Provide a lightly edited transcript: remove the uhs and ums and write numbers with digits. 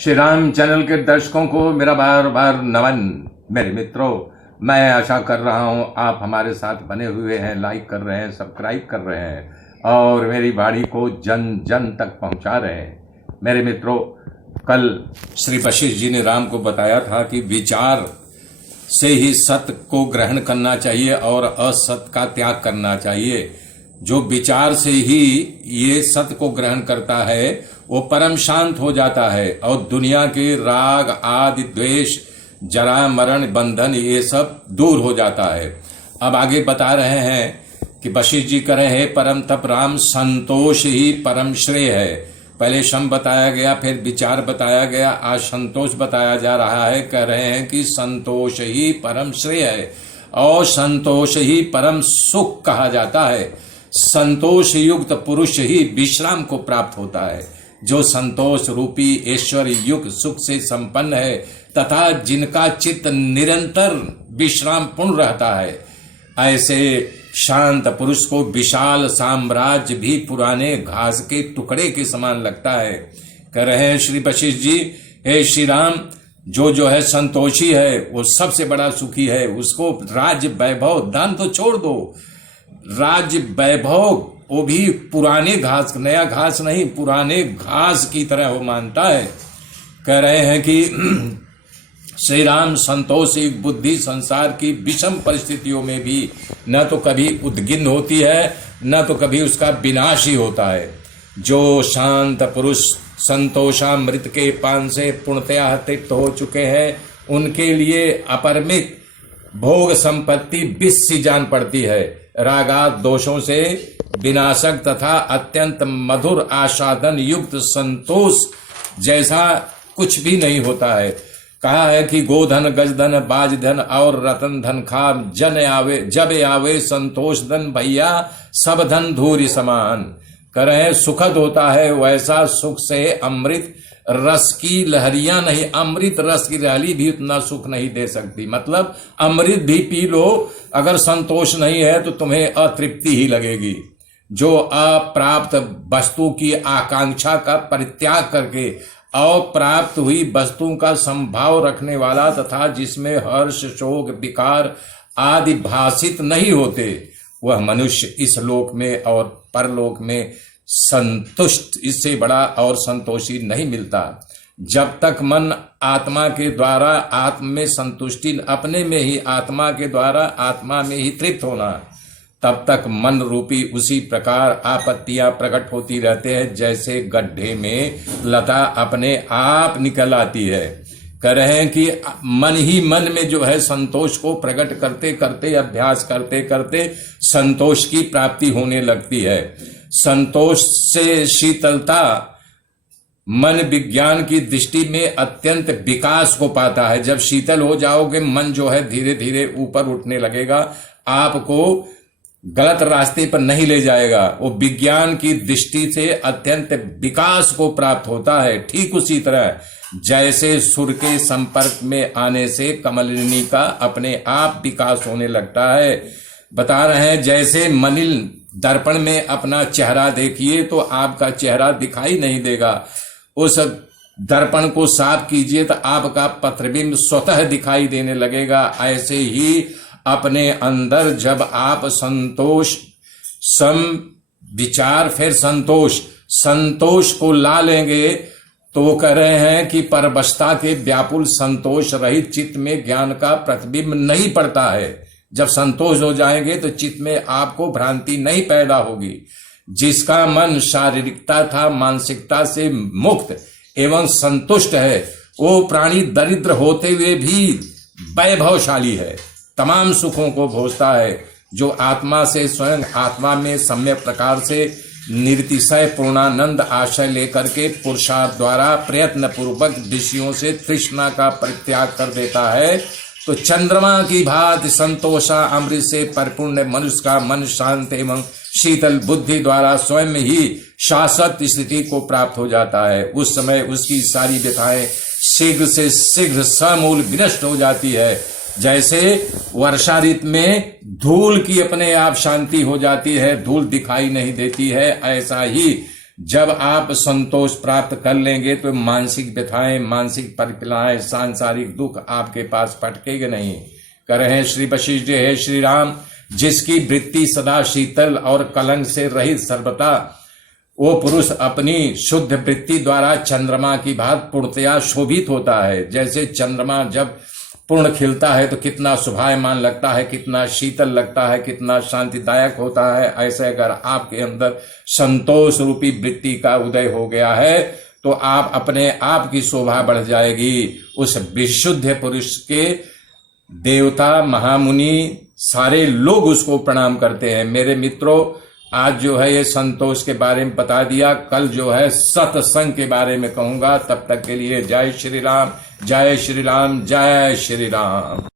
Shri Ram channel के दर्शकों को मेरा बार बार नमन। मेरे मित्रों, मैं आशा कर रहा हूं आप हमारे साथ बने हुए हैं, लाइक कर रहे हैं, सब्सक्राइब कर रहे हैं और मेरी वाणी को जन जन तक पहुंचा रहे हैं। मेरे मित्रों, कल श्री वशिष्ठ जी ने राम को बताया था कि विचार से ही सत्य को ग्रहण करना चाहिए और असत्य का त्याग करना चाहिए। जो विचार से ही ये सत्य को ग्रहण करता है वो परम शांत हो जाता है और दुनिया के राग आदि द्वेष जरा मरण बंधन ये सब दूर हो जाता है। अब आगे बता रहे हैं कि वशिष्ठ जी कह रहे हैं परम तप राम संतोष ही परम श्रेय है। पहले शम बताया गया, फिर विचार बताया गया, आज संतोष बताया जा रहा है। कह रहे हैं कि संतोष ही परम श्रेय है और संतोष ही परम सुख कहा जाता है। संतोष युक्त पुरुष ही विश्राम को प्राप्त होता है। जो संतोष रूपी ईश्वर युक्त सुख से संपन्न है तथा जिनका चित्त निरंतर विश्राम पूर्ण रहता है, ऐसे शांत पुरुष को विशाल साम्राज्य भी पुराने घास के टुकड़े के समान लगता है। कह रहे हैं श्री वशिष्ठ जी, हे श्री राम, जो है संतोषी है वो सबसे बड़ा सुखी है। उसको राज्य वैभव दान तो छोड़ दो, राज्य वैभव वो भी पुराने घास, नया घास नहीं, पुराने घास की तरह वो मानता है। कह रहे हैं कि श्री राम संतोष एक बुद्धि संसार की विषम परिस्थितियों में भी न तो कभी उद्गिन्न होती है न तो कभी उसका विनाश ही होता है। जो शांत पुरुष संतोषामृत के पान से पूर्णतया तृप्त हो चुके हैं उनके लिए अपरिमित भोग संपत्ति विष सी जान पड़ती है। रागात दोषों से विनाशक तथा अत्यंत मधुर आस्वादन युक्त संतोष जैसा कुछ भी नहीं होता है। कहा है कि गोधन गजधन बाजधन और रतन धन खाम जन आवे जब आवे संतोष धन भैया सब धन धूरी समान। करें सुखद होता है वैसा सुख से अमृत रस की लहरियां नहीं, अमृत रस की लहरी भी उतना सुख नहीं दे सकती। मतलब अमृत भी पी लो, अगर संतोष नहीं है तो तुम्हें अतृप्ति ही लगेगी। जो अप्राप्त वस्तु की आकांक्षा का परित्याग करके अप्राप्त हुई वस्तुओं का संभाव रखने वाला तथा जिसमें हर्ष शोक विकार आदि भाषित नहीं होते, वह मनुष्य इस लोक में और परलोक में संतुष्ट, इससे बड़ा और संतोषी नहीं मिलता। जब तक मन आत्मा के द्वारा आत्म में संतुष्टि, अपने में ही आत्मा के द्वारा आत्मा में ही तृप्त होना, तब तक मन रूपी उसी प्रकार आपत्तियां प्रकट होती रहते हैं जैसे गड्ढे में लता अपने आप निकल आती है। कह रहे हैं कि मन ही मन में जो है संतोष को प्रकट करते करते, अभ्यास करते करते संतोष की प्राप्ति होने लगती है। संतोष से शीतलता मन विज्ञान की दृष्टि में अत्यंत विकास को पाता है। जब शीतल हो जाओगे मन जो है धीरे धीरे ऊपर उठने लगेगा, आपको गलत रास्ते पर नहीं ले जाएगा। वो विज्ञान की दृष्टि से अत्यंत विकास को प्राप्त होता है। ठीक उसी तरह जैसे सूर्य के संपर्क में आने से कमलिनी का अपने आप विकास होने लगता है। बता रहे हैं जैसे मलिन दर्पण में अपना चेहरा देखिए तो आपका चेहरा दिखाई नहीं देगा, उस दर्पण को साफ कीजिए तो आपका प्रतिबिंब स्वतः दिखाई देने लगेगा। ऐसे ही अपने अंदर जब आप संतोष, सम विचार, फिर संतोष को ला लेंगे तो वो कह रहे हैं कि परवशता के व्याकुल संतोष रहित चित्त में ज्ञान का प्रतिबिंब नहीं पड़ता है। जब संतोष हो जाएंगे तो चित्त में आपको भ्रांति नहीं पैदा होगी। जिसका मन शारीरिकता था मानसिकता से मुक्त एवं संतुष्ट है, वो प्राणी दरिद्र होते हुए भी वैभवशाली है, तमाम सुखों को भोगता है। जो आत्मा से स्वयं आत्मा में सम्यक प्रकार से निर्तिशय पूर्णानंद आशय लेकर के पुरुषार्थ द्वारा प्रयत्न पूर्वक विषयों से तृष्णा का परित्याग कर देता है, तो चंद्रमा की भांति संतोषा अमृत से परिपूर्ण मनुष्य का मन शांत एवं शीतल बुद्धि द्वारा स्वयं ही शाश्वत स्थिति को प्राप्त हो जाता है। उस समय उसकी सारी व्यथाएं शीघ्र से शीघ्र समूल विनष्ट हो जाती है। जैसे वर्षा ऋतु में धूल की अपने आप शांति हो जाती है, धूल दिखाई नहीं देती है, ऐसा ही जब आप संतोष प्राप्त कर लेंगे तो मानसिक व्यथाएं, मानसिक परिपीड़ाएं, सांसारिक दुख आपके पास पटकेंगे नहीं। कर हैं श्री वशिष्ठ जी, हे श्री राम, जिसकी वृत्ति सदा शीतल और कलंक से रहित सर्वथा, वो पुरुष अपनी शुद्ध वृत्ति द्वारा चंद्रमा की भांति पूर्णतया शोभित होता है। जैसे चंद्रमा जब पूर्ण खिलता है तो कितना शोभायमान लगता है, कितना शीतल लगता है, कितना शांतिदायक होता है। ऐसे अगर आपके अंदर संतोष रूपी वृत्ति का उदय हो गया है तो आप अपने आप की शोभा बढ़ जाएगी। उस विशुद्ध पुरुष के देवता, महामुनि, सारे लोग उसको प्रणाम करते हैं। मेरे मित्रों, आज जो है ये संतोष के बारे में बता दिया, कल जो है सत्संग के बारे में कहूंगा। तब तक के लिए जय श्री राम, जय श्री राम, जय श्री राम।